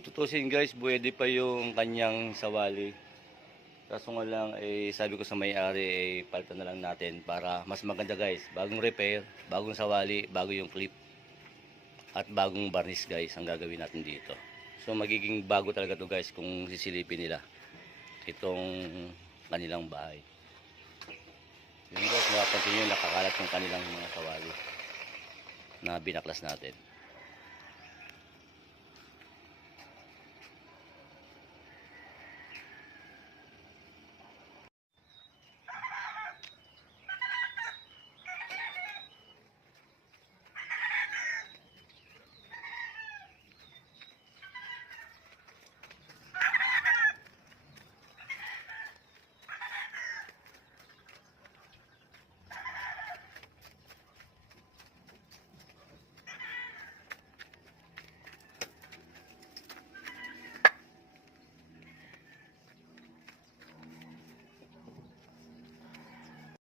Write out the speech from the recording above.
Kung tutusin guys, pwede pa yung kanyang sawali. Kaso nga lang, sabi ko sa may-ari, palitan na lang natin para mas maganda guys. Bagong repair, bagong sawali, bago yung clip. At bagong varnish guys ang gagawin natin dito. So magiging bago talaga to guys kung sisilipin nila itong kanilang bahay. Yun guys, mapapansin nyo nakakalat yung kanilang mga sawali na binaklas natin.